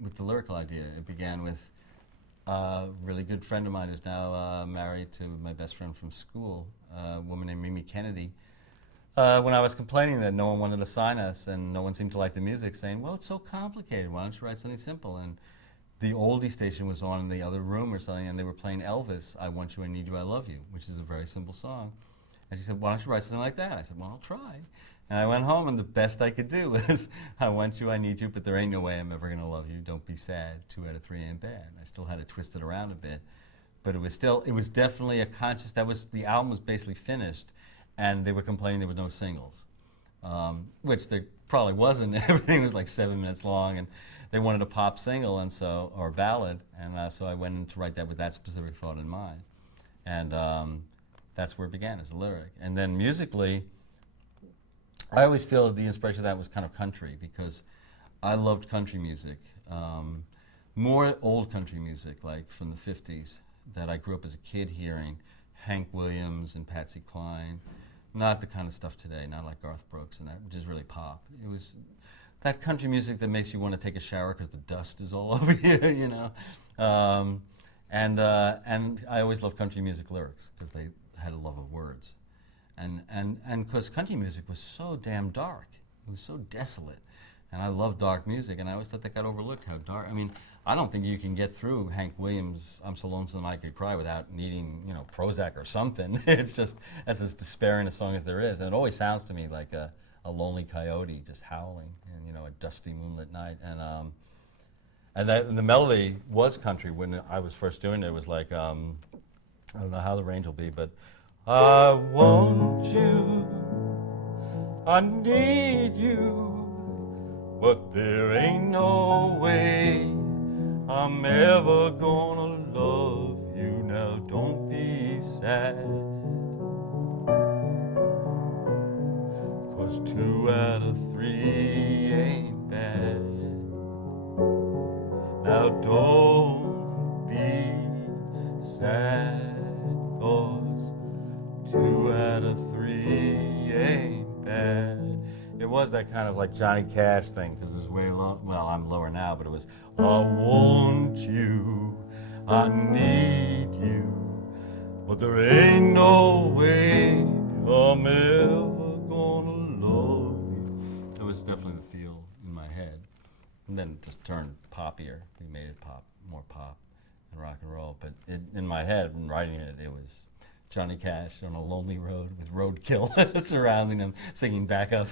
with the lyrical idea. It began with a really good friend of mine who's now married to my best friend from school, a woman named Mimi Kennedy. When I was complaining that no one wanted to sign us and no one seemed to like the music, saying, well, it's so complicated, why don't you write something simple? And the oldie station was on in the other room or something, and they were playing Elvis, I Want You, I Need You, I Love You, which is a very simple song. And she said, why don't you write something like that? I said, well, I'll try. And I went home, and the best I could do was, I want you, I need you, but there ain't no way I'm ever going to love you. Don't be sad. 2 out of 3 ain't bad. I still had to twist it around a bit. But it was definitely a conscious, the album was basically finished, and they were complaining there were no singles, which there probably wasn't. Everything was like 7 minutes long, and they wanted a pop single, or a ballad, and so I went in to write that with that specific thought in mind. And that's where it began, as a lyric. And then musically, I always feel that the inspiration of that was kind of country, because I loved country music. More old country music, like from the 50s, that I grew up as a kid hearing. Hank Williams and Patsy Cline. Not the kind of stuff today, not like Garth Brooks and that, which is really pop. It was that country music that makes you want to take a shower because the dust is all over you, you know. And I always loved country music lyrics because they had a love of words. And because country music was so damn dark, it was so desolate, and I love dark music, and I always thought that got overlooked. How dark? I mean, I don't think you can get through Hank Williams' "I'm So Lonesome I Could Cry" without needing, Prozac or something. It's just that's as despairing a song as there is, and it always sounds to me like a lonely coyote just howling, and a dusty moonlit night, and the melody was country when I was first doing it. It was like I don't know how the range will be, but. I want you, I need you, but there ain't no way I'm ever gonna love you. Now don't be sad, 'cause 2 out of 3 ain't bad. Now don't be sad, 'cause 2 out of 3 ain't bad. It was that kind of like Johnny Cash thing, because it was way low. Well, I'm lower now, but it was, I want you, I need you, but there ain't no way I'm ever gonna love you. It was definitely the feel in my head. And then it just turned poppier. We made it pop, more pop and rock and roll. But in my head, when writing it, it was Johnny Cash on a lonely road with roadkill surrounding him, singing backup.